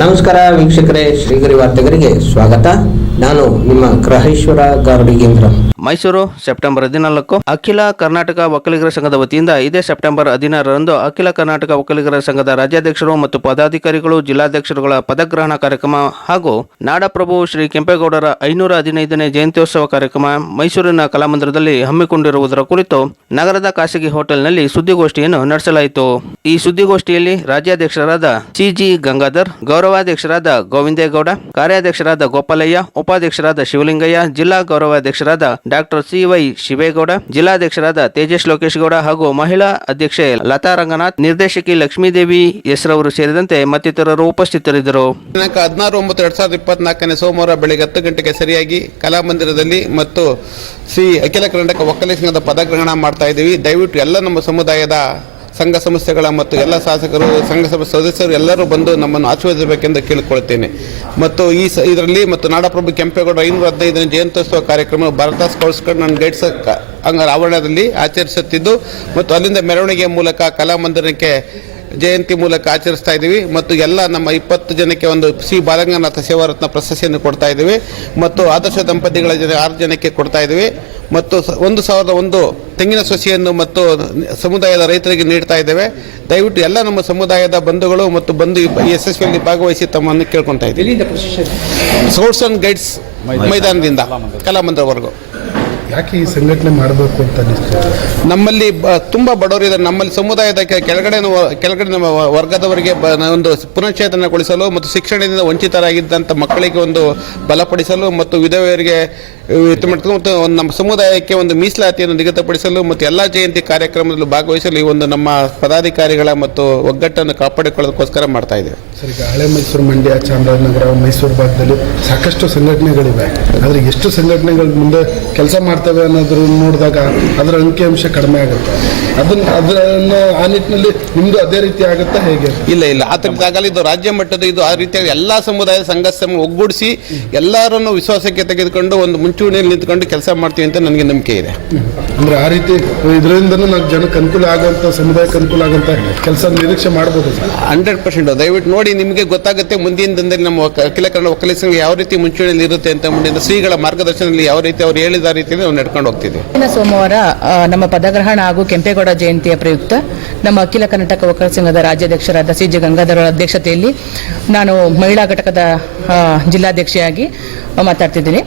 ನಮಸ್ಕಾರ ವೀಕ್ಷಕರೇ, ಶ್ರೀಗರಿ ವಾರ್ತೆಗರಿಗೆ ಸ್ವಾಗತ. ನಾನು ನಿಮ್ಮ ಗ್ರಹೇಶ್ವರ ಗಾರ್ಡಿಗೇಂದ್ರ ಮೈಸೂರು, ಸೆಪ್ಟೆಂಬರ್ ಹದಿನಾಲ್ಕು. ಅಖಿಲ ಕರ್ನಾಟಕ ಒಕ್ಕಲಿಗರ ಸಂಘದ ವತಿಯಿಂದ ಇದೇ ಸೆಪ್ಟೆಂಬರ್ ಹದಿನಾರರಂದು ಅಖಿಲ ಕರ್ನಾಟಕ ಒಕ್ಕಲಿಗರ ಸಂಘದ ರಾಜ್ಯಾಧ್ಯಕ್ಷರು ಮತ್ತು ಪದಾಧಿಕಾರಿಗಳು, ಜಿಲ್ಲಾಧ್ಯಕ್ಷರುಗಳ ಪದಗ್ರಹಣ ಕಾರ್ಯಕ್ರಮ ಹಾಗೂ ನಾಡಪ್ರಭು ಶ್ರೀ ಕೆಂಪೇಗೌಡರ ಐನೂರ ಹದಿನೈದನೇ ಜಯಂತ್ಯೋತ್ಸವ ಕಾರ್ಯಕ್ರಮ ಮೈಸೂರಿನ ಕಲಾಮಂದಿರದಲ್ಲಿ ಹಮ್ಮಿಕೊಂಡಿರುವುದರ ಕುರಿತು ನಗರದ ಖಾಸಗಿ ಹೋಟೆಲ್ನಲ್ಲಿ ಸುದ್ದಿಗೋಷ್ಠಿಯನ್ನು ನಡೆಸಲಾಯಿತು. ಈ ಸುದ್ದಿಗೋಷ್ಠಿಯಲ್ಲಿ ರಾಜ್ಯಾಧ್ಯಕ್ಷರಾದ ಸಿಜಿ ಗಂಗಾಧರ್ ಗೌರವಾಧ್ಯಕ್ಷರಾದ ಗೋವಿಂದೇಗೌಡ, ಕಾರ್ಯಾಧ್ಯಕ್ಷರಾದ ಗೋಪಾಲಯ್ಯ, ಉಪಾಧ್ಯಕ್ಷರಾದ ಶಿವಲಿಂಗಯ್ಯ, ಜಿಲ್ಲಾ ಗೌರವಾಧ್ಯಕ್ಷರಾದ ಡಾಕ್ಟರ್ ಸಿ ವೈ ಶಿವೇಗೌಡ, ಜಿಲ್ಲಾಧ್ಯಕ್ಷರಾದ ತೇಜಸ್ ಲೋಕೇಶ್ ಗೌಡ ಹಾಗೂ ಮಹಿಳಾ ಅಧ್ಯಕ್ಷೆ ಲತಾ ರಂಗನಾಥ್, ನಿರ್ದೇಶಕಿ ಲಕ್ಷ್ಮೀದೇವಿ ಹೆಸರವರು ಸೇರಿದಂತೆ ಮತ್ತಿತರರು ಉಪಸ್ಥಿತರಿದ್ದರು. ದಿನಾಂಕ ಹದಿನಾರು ಒಂಬತ್ತು ಎರಡ್ ಸಾವಿರದ ಇಪ್ಪತ್ನಾಲ್ಕನೇ ಸೋಮವಾರ ಬೆಳಗ್ಗೆ ಹತ್ತು ಗಂಟೆಗೆ ಸರಿಯಾಗಿ ಕಲಾಮಂದಿರದಲ್ಲಿ ಮತ್ತು ಶ್ರೀ ಅಖಿಲ ಕರ್ನಾಟಕ ಒಕ್ಕಲಿಗ ಸಂಘದ ಪದಗ್ರಹಣ ಮಾಡ್ತಾ ಇದ್ದೀವಿ. ದಯವಿಟ್ಟು ಎಲ್ಲ ನಮ್ಮ ಸಮುದಾಯದ ಸಂಘ ಸಂಸ್ಥೆಗಳ ಮತ್ತು ಎಲ್ಲ ಶಾಸಕರು, ಸಂಘ ಸಭೆ ಸದಸ್ಯರು ಎಲ್ಲರೂ ಬಂದು ನಮ್ಮನ್ನು ಆಶೀರ್ವದಿಸಬೇಕೆಂದು ಕೇಳಿಕೊಳ್ಳುತ್ತೇನೆ. ಮತ್ತು ಈ ಸ, ಇದರಲ್ಲಿ ಮತ್ತು ನಾಡಪ್ರಭು ಕೆಂಪೇಗೌಡ ಐನೂರ ಹದಿನೈದನೇ ಜಯಂತ್ಯೋತ್ಸವ ಕಾರ್ಯಕ್ರಮ ಭಾರತ ಸ್ಕೌಟ್ಸ್ ನನ್ನ ಗೈಡ್ಸ್ ಆವರಣದಲ್ಲಿ ಆಚರಿಸುತ್ತಿದ್ದು ಮತ್ತು ಅಲ್ಲಿಂದ ಮೆರವಣಿಗೆಯ ಮೂಲಕ ಕಲಾಮಂದಿರಕ್ಕೆ ಜಯಂತಿ ಮೂಲಕ ಆಚರಿಸ್ತಾ ಇದ್ದೀವಿ. ಮತ್ತು ಎಲ್ಲ ನಮ್ಮ ಇಪ್ಪತ್ತು ಜನಕ್ಕೆ ಒಂದು ಶ್ರೀ ಬಾಲಂಗನಾಥ ಸೇವಾರತ್ನ ಪ್ರಶಸ್ತಿಯನ್ನು ಕೊಡ್ತಾ ಇದ್ದೀವಿ. ಮತ್ತು ಆದರ್ಶ ದಂಪತಿಗಳ ಜನ ಆರು ಜನಕ್ಕೆ ಕೊಡ್ತಾ ಇದ್ದೀವಿ. ಮತ್ತು ಒಂದು ಸಾವಿರದ ಒಂದು ತೆಂಗಿನ ಸಸಿಯನ್ನು ಮತ್ತು ಸಮುದಾಯದ ರೈತರಿಗೆ ನೀಡ್ತಾ ಇದ್ದೇವೆ. ದಯವಿಟ್ಟು ಎಲ್ಲ ನಮ್ಮ ಸಮುದಾಯದ ಬಂಧುಗಳು ಮತ್ತು ಬಂಧು ಯಶಸ್ವಿಯಲ್ಲಿ ಭಾಗವಹಿಸಿ ತಮ್ಮನ್ನು ಕೇಳ್ಕೊತಾ ಇದ್ದೀವಿ. ಸ್ಕೌಟ್ಸ್ ಅಂಡ್ ಗೈಡ್ಸ್ ಮೈದಾನದಿಂದ ಕಲಾಮಂದಿರವರೆಗೂ. ಯಾಕೆ ಈ ಸಂಘಟನೆ ಮಾಡಬೇಕು ಅಂತ ಅನಿಸ್ತದೆ ನಮ್ಮಲ್ಲಿ ತುಂಬ ಬಡವರಿದ್ದಾರೆ ನಮ್ಮಲ್ಲಿ ಸಮುದಾಯದ ಕೆಳಗಡೆ ಕೆಳಗಡೆ ನಮ್ಮ ವರ್ಗದವರಿಗೆ ಒಂದು ಪುನಶ್ಚೇತನಗೊಳಿಸಲು ಮತ್ತು ಶಿಕ್ಷಣದಿಂದ ವಂಚಿತರಾಗಿದ್ದಂಥ ಮಕ್ಕಳಿಗೆ ಒಂದು ಬಲಪಡಿಸಲು ಮತ್ತು ವಿಧವೆಯರಿಗೆ ಇದು ಮತ್ತು ಒಂದು ನಮ್ಮ ಸಮುದಾಯಕ್ಕೆ ಒಂದು ಮೀಸಲಾತಿಯನ್ನು ನಿಗದಿಪಡಿಸಲು ಮತ್ತು ಎಲ್ಲ ಜಯಂತಿ ಕಾರ್ಯಕ್ರಮದಲ್ಲೂ ಭಾಗವಹಿಸಲು ಈ ಒಂದು ನಮ್ಮ ಪದಾಧಿಕಾರಿಗಳ ಮತ್ತು ಒಗ್ಗಟ್ಟನ್ನು ಕಾಪಾಡಿಕೊಳ್ಳೋದಕ್ಕೋಸ್ಕರ ಮಾಡ್ತಾ ಇದ್ದೇವೆ. ಸರ್ ಈಗ ಹಳೆ ಮೈಸೂರು ಮಂಡ್ಯ ಚಾಮರಾಜನಗರ ಮೈಸೂರು ಭಾಗದಲ್ಲಿ ಸಾಕಷ್ಟು ಸಂಘಟನೆಗಳಿವೆ. ಆದರೆ ಎಷ್ಟು ಸಂಘಟನೆಗಳ ಮುಂದೆ ಕೆಲಸ ಮಾಡ್ತವೆ ಅನ್ನೋದ್ರ ನೋಡಿದಾಗ ಅದರ ಅಂಕಿಅಂಶ ಕಡಿಮೆ ಆಗುತ್ತೆ. ಅದನ್ನ ಅದನ್ನು ಆ ನಿಟ್ಟಿನಲ್ಲಿ ನಿಮ್ಮದು ಅದೇ ರೀತಿ ಆಗುತ್ತಾ ಹೇಗೆ? ಇಲ್ಲ ಇಲ್ಲ. ಆ ಥರದ್ದಾಗಲಿ ಇದು ರಾಜ್ಯ ಮಟ್ಟದ ಇದು ಆ ರೀತಿಯಾಗಿ ಎಲ್ಲ ಸಮುದಾಯ ಸಂಘ ಒಗ್ಗೂಡಿಸಿ ಎಲ್ಲರನ್ನು ವಿಶ್ವಾಸಕ್ಕೆ ತೆಗೆದುಕೊಂಡು ಒಂದು ಮುಂಚೂಣಿಯಲ್ಲಿ ನಿಂತ್ಕೊಂಡು ಕೆಲಸ ಮಾಡ್ತೀವಿ ಅಂತ ನನಗೆ ನಂಬಿಕೆ ಇದೆ. ಅಂದ್ರೆ ಆ ರೀತಿ ಇದರಿಂದ ನಾವು ಜನಕ್ಕೆ ಅನುಕೂಲ ಆಗುವಂಥ ಸಮುದಾಯಕ್ಕೆ ಅನುಕೂಲ ಆಗುವಂಥ ಕೆಲಸ ನಿರೀಕ್ಷೆ ಮಾಡ್ಬೋದು ಸರ್? Hundred percent. ದಯವಿಟ್ಟು ನೋಡಿ ನಿಮಗೆ ಗೊತ್ತಾಗುತ್ತೆ ಮುಂದಿನ ದಿನದಲ್ಲಿ ನಮ್ಮ ಅಖಿಲ ಕನ್ನಡ ಒಕ್ಕಲಿಗ ಸಂಘ ಯಾವ ರೀತಿ ಮುಂಚೂಣಿಯಲ್ಲಿ ಇರುತ್ತೆ ಅಂತ ಮುಂದಿನ ಶ್ರೀಗಳ ಮಾರ್ಗದರ್ಶನದಲ್ಲಿ ಯಾವ ರೀತಿ ಅವ್ರು ಹೇಳಿದ ರೀತಿಯಲ್ಲಿ ನಾವು ನಡ್ಕೊಂಡು ಹೋಗ್ತಿದ್ದೀವಿ ಸೋಮವಾರ ನಮ್ಮ ಪದಗ್ರಹಣ ಹಾಗೂ ಕೆಂಪೇಗೌಡ ಜಯಂತಿಯ ಪ್ರಯುಕ್ತ ನಮ್ಮ ಅಖಿಲ ಕರ್ನಾಟಕ ಒಕ್ಕಲಿಗ ಸಂಘದ ರಾಜ್ಯಾಧ್ಯಕ್ಷರಾದ ಸಿ ಜಿ ಗಂಗಾಧರ ಅಧ್ಯಕ್ಷತೆಯಲ್ಲಿ ನಾನು ಮಹಿಳಾ ಘಟಕದ ಜಿಲ್ಲಾಧ್ಯಕ್ಷೆಯಾಗಿ ಮಾತಾಡ್ತಿದ್ದೀನಿ.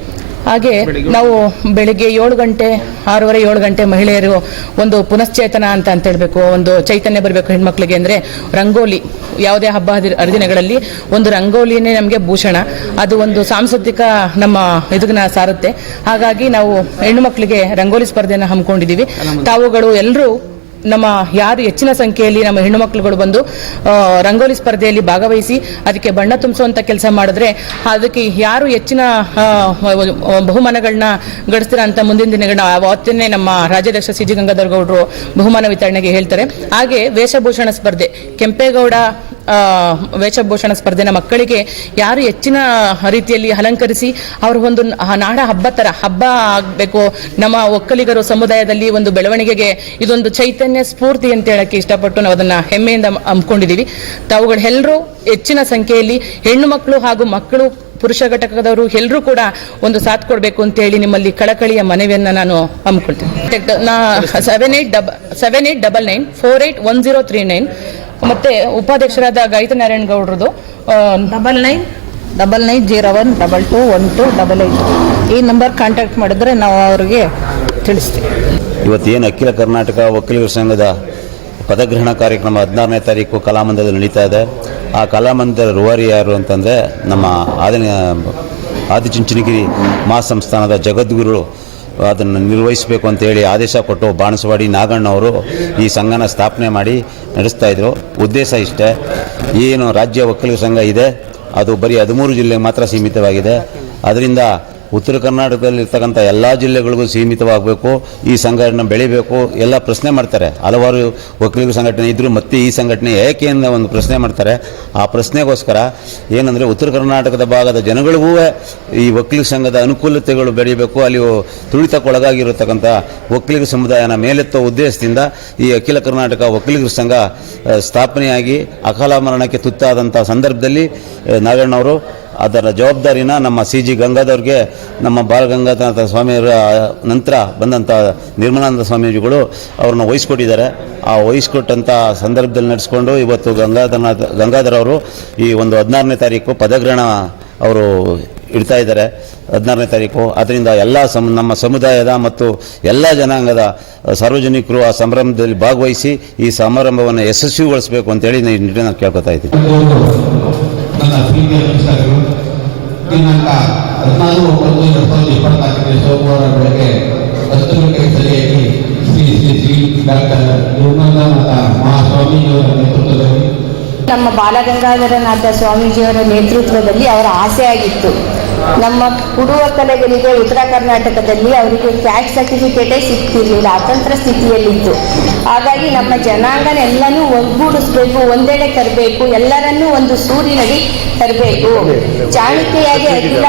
ಹಾಗೆ ನಾವು ಬೆಳಿಗ್ಗೆ ಏಳು ಗಂಟೆ, ಆರೂವರೆ ಏಳು ಗಂಟೆ ಮಹಿಳೆಯರು ಒಂದು ಪುನಶ್ಚೇತನ ಅಂತ ಅಂತ ಹೇಳಬೇಕು, ಒಂದು ಚೈತನ್ಯ ಬರಬೇಕು ಹೆಣ್ಮಕ್ಳಿಗೆ ಅಂದರೆ ರಂಗೋಲಿ, ಯಾವುದೇ ಹಬ್ಬ ಹರಿ- ಹರಿದಿನಗಳಲ್ಲಿ ಒಂದು ರಂಗೋಲಿನೇ ನಮಗೆ ಭೂಷಣ. ಅದು ಒಂದು ಸಾಂಸ್ಕೃತಿಕ ನಮ್ಮ ಇದನ್ನ ಸಾರುತ್ತೆ. ಹಾಗಾಗಿ ನಾವು ಹೆಣ್ಣು ರಂಗೋಲಿ ಸ್ಪರ್ಧೆಯನ್ನು ಹಮ್ಮಿಕೊಂಡಿದ್ದೀವಿ. ತಾವುಗಳು ಎಲ್ಲರೂ ನಮ್ಮ ಯಾರು ಹೆಚ್ಚಿನ ಸಂಖ್ಯೆಯಲ್ಲಿ ನಮ್ಮ ಹೆಣ್ಣು ಮಕ್ಕಳುಗಳು ಬಂದು ರಂಗೋಲಿ ಸ್ಪರ್ಧೆಯಲ್ಲಿ ಭಾಗವಹಿಸಿ ಅದಕ್ಕೆ ಬಣ್ಣ ತುಂಬಿಸುವಂಥ ಕೆಲಸ ಮಾಡಿದ್ರೆ ಅದಕ್ಕೆ ಯಾರು ಹೆಚ್ಚಿನ ಬಹುಮಾನಗಳನ್ನ ಗಳಿಸ್ತೀರ ಅಂತ ಮುಂದಿನ ದಿನಗಳ ಅವತ್ತನ್ನೇ ನಮ್ಮ ರಾಜ್ಯಾಧ್ಯಕ್ಷ ಸಿ ಜಿ ಗಂಗಾಧರ್ ಗೌಡರು ಬಹುಮಾನ ವಿತರಣೆಗೆ ಹೇಳ್ತಾರೆ. ಹಾಗೆ ವೇಷಭೂಷಣ ಸ್ಪರ್ಧೆ, ಕೆಂಪೇಗೌಡ ವೇಷಭೂಷಣ ಸ್ಪರ್ಧೆನ ಮಕ್ಕಳಿಗೆ ಯಾರು ಹೆಚ್ಚಿನ ರೀತಿಯಲ್ಲಿ ಅಲಂಕರಿಸಿ ಅವ್ರ ಒಂದು ನಾಡ ಹಬ್ಬ ಥರ ಹಬ್ಬ ಆಗಬೇಕು. ನಮ್ಮ ಒಕ್ಕಲಿಗರು ಸಮುದಾಯದಲ್ಲಿ ಒಂದು ಬೆಳವಣಿಗೆಗೆ ಇದೊಂದು ಚೈತನ್ಯ ಸ್ಫೂರ್ತಿ ಅಂತ ಹೇಳಕ್ಕೆ ಇಷ್ಟಪಟ್ಟು ನಾವು ಅದನ್ನ ಹೆಮ್ಮೆಯಿಂದ ಹಮ್ಮಿಕೊಂಡಿದ್ದೀವಿ. ತಾವುಗಳೆಲ್ಲರೂ ಹೆಚ್ಚಿನ ಸಂಖ್ಯೆಯಲ್ಲಿ ಹೆಣ್ಣು ಮಕ್ಕಳು ಹಾಗೂ ಮಕ್ಕಳು ಪುರುಷ ಘಟಕದವರು ಎಲ್ಲರೂ ಕೂಡ ಒಂದು ಸಾಥ್ ಕೊಡಬೇಕು ಅಂತ ಹೇಳಿ ನಿಮ್ಮಲ್ಲಿ ಕಳಕಳಿಯ ಮನವಿಯನ್ನು ನಾನು ಹಮ್ಮಿಕೊಳ್ತೀನಿ. Seven eight double seven eight double nine four eight one zero three nine ಮತ್ತೆ ಉಪಾಧ್ಯಕ್ಷರಾದ Gayathri Narayana ಗೌಡ್ರದ್ದು double nine double nine zero one double two one two double eight ಈ ನಂಬರ್ ಕಾಂಟ್ಯಾಕ್ಟ್ ಮಾಡಿದ್ರೆ ನಾವು ಅವರಿಗೆ ತಿಳಿಸ್ತೀವಿ. ಇವತ್ತೇನು ಅಖಿಲ ಕರ್ನಾಟಕ ವಕೀಲರ ಸಂಘದ ಪದಗ್ರಹಣ ಕಾರ್ಯಕ್ರಮ ಹದಿನಾರನೇ ತಾರೀಕು ಕಲಾಮಂದಿರದಲ್ಲಿ ನಡೀತಾ ಇದೆ. ಆ ಕಲಾಮಂದಿರ ರೂವಾರಿ ಯಾರು ಅಂತಂದರೆ ನಮ್ಮ ಆದಿನ ಆದಿಚುಂಚನಗಿರಿ ಮಹಾಸಂಸ್ಥಾನದ ಜಗದ್ಗುರುಗಳು ಅದನ್ನು ನಿರ್ವಹಿಸಬೇಕು ಅಂತೇಳಿ ಆದೇಶ ಕೊಟ್ಟು ಬಾಣಸವಾಡಿ ನಾಗಣ್ಣ ಅವರು ಈ ಸಂಘನ ಸ್ಥಾಪನೆ ಮಾಡಿ ನಡೆಸ್ತಾ ಇದ್ರು. ಉದ್ದೇಶ ಇಷ್ಟೇ. ಏನು ರಾಜ್ಯ ಒಕ್ಕಲಿಗ ಸಂಘ ಇದೆ, ಅದು ಬರೀ ಹದಿಮೂರು ಜಿಲ್ಲೆಗೆ ಮಾತ್ರ ಸೀಮಿತವಾಗಿದೆ. ಅದರಿಂದ ಉತ್ತರ ಕರ್ನಾಟಕದಲ್ಲಿ ಇರ್ತಕ್ಕಂಥ ಎಲ್ಲ ಜಿಲ್ಲೆಗಳಿಗೂ ಸೀಮಿತವಾಗಬೇಕು, ಈ ಸಂಘಟನೆ ಬೆಳಿಬೇಕು, ಎಲ್ಲ ಪ್ರಶ್ನೆ ಮಾಡ್ತಾರೆ. ಹಲವಾರು ಒಕ್ಕಲಿಗರ ಸಂಘಟನೆ ಇದ್ದರೂ ಮತ್ತೆ ಈ ಸಂಘಟನೆ ಏಕೆ ಒಂದು ಪ್ರಶ್ನೆ ಮಾಡ್ತಾರೆ. ಆ ಪ್ರಶ್ನೆಗೋಸ್ಕರ ಏನಂದರೆ ಉತ್ತರ ಕರ್ನಾಟಕದ ಭಾಗದ ಜನಗಳಿಗೂ ಈ ವಕೀಲ ಸಂಘದ ಅನುಕೂಲತೆಗಳು ಬೆಳೆಯಬೇಕು ಅಲ್ಲಿ ತುಳಿತಕ್ಕೊಳಗಾಗಿರತಕ್ಕಂಥ ವಕೀಲರ ಸಮುದಾಯನ ಮೇಲೆತ್ತೋ ಉದ್ದೇಶದಿಂದ ಈ ಅಖಿಲ ಕರ್ನಾಟಕ ವಕೀಲರ ಸಂಘ ಸ್ಥಾಪನೆಯಾಗಿ ಅಕಾಲ ಮರಣಕ್ಕೆ ತುತ್ತಾದಂಥ ಸಂದರ್ಭದಲ್ಲಿ ನಾಗಣ್ಣವರು ಅದರ ಜವಾಬ್ದಾರಿನ ನಮ್ಮ ಸಿ ಜಿ ಗಂಗಾಧವ್ರಿಗೆ ನಮ್ಮ ಬಾಲಗಂಗಾಧರ ಸ್ವಾಮಿಯವರ ನಂತರ ಬಂದಂಥ ನಿರ್ಮಲಾನಂದ ಸ್ವಾಮೀಜಿಗಳು ಅವ್ರನ್ನ ವಹಿಸ್ಕೊಟ್ಟಿದ್ದಾರೆ. ಆ ವಹಿಸ್ಕೊಟ್ಟಂಥ ಸಂದರ್ಭದಲ್ಲಿ ನಡೆಸ್ಕೊಂಡು ಇವತ್ತು ಗಂಗಾಧರನಾಥ, ಗಂಗಾಧರ್ ಅವರು ಈ ಒಂದು ಹದಿನಾರನೇ ತಾರೀಕು ಪದಗ್ರಹಣ ಅವರು ಇಡ್ತಾ ಇದ್ದಾರೆ. ಹದಿನಾರನೇ ತಾರೀಕು. ಅದರಿಂದ ಎಲ್ಲ ಸಮ, ನಮ್ಮ ಸಮುದಾಯದ ಮತ್ತು ಎಲ್ಲ ಜನಾಂಗದ ಸಾರ್ವಜನಿಕರು ಆ ಸಂಭ್ರಮದಲ್ಲಿ ಭಾಗವಹಿಸಿ ಈ ಸಮಾರಂಭವನ್ನು ಯಶಸ್ವಿಗೊಳಿಸಬೇಕು ಅಂತೇಳಿ ನಾನು ಕೇಳ್ಕೊತಾ ಇದ್ದೀನಿ. ದಿನಾಂಕ ಹದಿನಾರು ಒಂಬತ್ತು ಎರಡು ಸಾವಿರದ ಇಪ್ಪತ್ನಾಲ್ಕನೇ ಸೋಮವಾರ ಬೆಳಗ್ಗೆ ಹತ್ತು ಗಂಟೆ ಶ್ರೀ ಶ್ರೀ ಶ್ರೀ ಡಾಕ್ಟರ್ ನಿರ್ಮಲಾನಂದ ಮಹಾಸ್ವಾಮೀಜಿಯವರ ನೇತೃತ್ವದಲ್ಲಿ ನಮ್ಮ ಬಾಲಗಂಗಾಧರನಾಥ ಸ್ವಾಮೀಜಿಯವರ ನೇತೃತ್ವದಲ್ಲಿ ಅವರ ಆಸೆ ಆಗಿತ್ತು ನಮ್ಮ ಕುಡುವ ಕಲೆಗಳಿಗೆ ಉತ್ತರ ಕರ್ನಾಟಕದಲ್ಲಿ ಅವರಿಗೆ ಕ್ಯಾಟ್ ಸರ್ಟಿಫಿಕೇಟೇ ಸಿಗ್ತಿರ್ಲಿಲ್ಲ ಅತಂತ್ರ ಸ್ಥಿತಿಯಲ್ಲಿತ್ತು. ಹಾಗಾಗಿ ನಮ್ಮ ಜನಾಂಗನೆಲ್ಲನೂ ಒಗ್ಗೂಡಿಸ್ಬೇಕು ಒಂದೆಡೆ ತರಬೇಕು, ಎಲ್ಲರನ್ನೂ ಒಂದು ಸೂರಿನಡಿ ತರಬೇಕು. ಚಾಣಕ್ಯಾಗಿ ಅಖಿಲ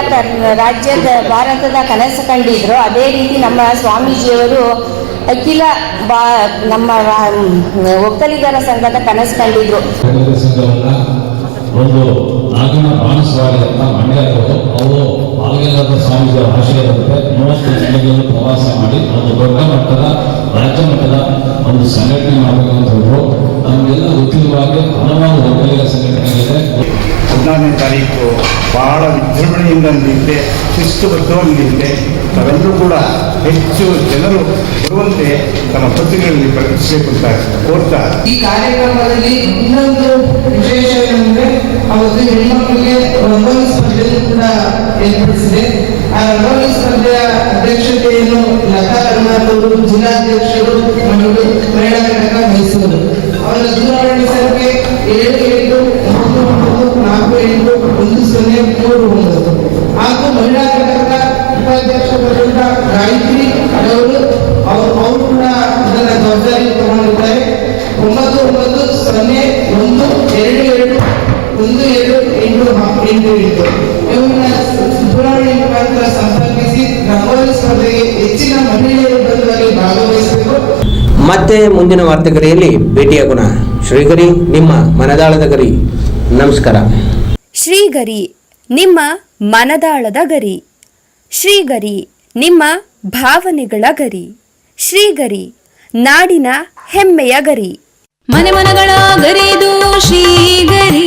ರಾಜ್ಯದ, ಭಾರತದ ಕನಸು ಕಂಡಿದ್ರು. ಅದೇ ರೀತಿ ನಮ್ಮ ಸ್ವಾಮೀಜಿಯವರು ಅಖಿಲ ನಮ್ಮ ಒಕ್ಕಲಿಗರ ಸಂಘದ ಕನಸು ಕಂಡಿದ್ರು. ಒಂದು ನಾಗನ ಬಾಣಸ್ವಾರಿ ಅಂತ ಮಂಡ್ಯದವರು ಅವರು ಬಾಲಗಂಗಾಧರ ಸ್ವಾಮೀಜಿಯವರ ಆಶಯದಂತೆ ಮೂವತ್ತು ಜಿಲ್ಲೆಗಳನ್ನು ಪ್ರವಾಸ ಮಾಡಿ ಒಂದು ದೊಡ್ಡ ಮಟ್ಟದ, ರಾಜ್ಯ ಮಟ್ಟದ ಒಂದು ಸಂಘಟನೆ ಮಾಡಬೇಕಂತ ಹೇಳಿದ್ರು ನಮಗೆಲ್ಲ ಗೊತ್ತಿರುವ ಹಲವಾರು ಒಕ್ಕಲಿಗ ಹದಿನಾರನೇ ತಾರೀಕು ಬಹಳ ವಿಜೃಂಭಣೆಯಿಂದ ನಡೆಯುತ್ತೆ ಶಿಸ್ತುಬದ್ಧವಾಗಿ ನಡೆಯುತ್ತೆ ತಾವೆಲ್ಲರೂ ಕೂಡ ಹೆಚ್ಚು ಜನರು ಬರುವಂತೆ ತಮ್ಮ ಪತ್ರಿಕೆಗಳಲ್ಲಿ ಪ್ರಕಟಿಸಬೇಕು ಅಂತ ಕೋರ್ತಾ ಈ ಕಾರ್ಯಕ್ರಮದಲ್ಲಿ ಇನ್ನೊಂದು ವಿಶೇಷ ಏನಂದ್ರೆ ಅವತ್ತು ಹೆಣ್ಮಕ್ಳಿಗೆ ದೂರವಾಣಿ ಮುಖಾಂತರ ಸಂಪರ್ಕಿಸಿ ರಂಗೋಲಿ ಸ್ಪರ್ಧೆಗೆ ಹೆಚ್ಚಿನ ಮಹಿಳೆಯರು ಬಂದಲ್ಲಿ ಭಾಗವಹಿಸಬೇಕು. ಮತ್ತೆ ಮುಂದಿನ ವಾರ್ತೆಗರಿಯಲ್ಲಿ ಭೇಟಿಯಾಗೋಣ. ಶ್ರೀಗರಿ ನಿಮ್ಮ ಮನದಾಳದ ಗರಿ. ನಮಸ್ಕಾರ. ಶ್ರೀಗರಿ ನಿಮ್ಮ ಮನದಾಳದ ಗರಿ. ಶ್ರೀಗರಿ ನಿಮ್ಮ ಭಾವನೆಗಳ ಗರಿ. ಶ್ರೀಗರಿ ನಾಡಿನ ಹೆಮ್ಮೆಯ ಗರಿ. ಮನೆ ಮನಗಳ ಗರಿದು ಶ್ರೀಗರಿ.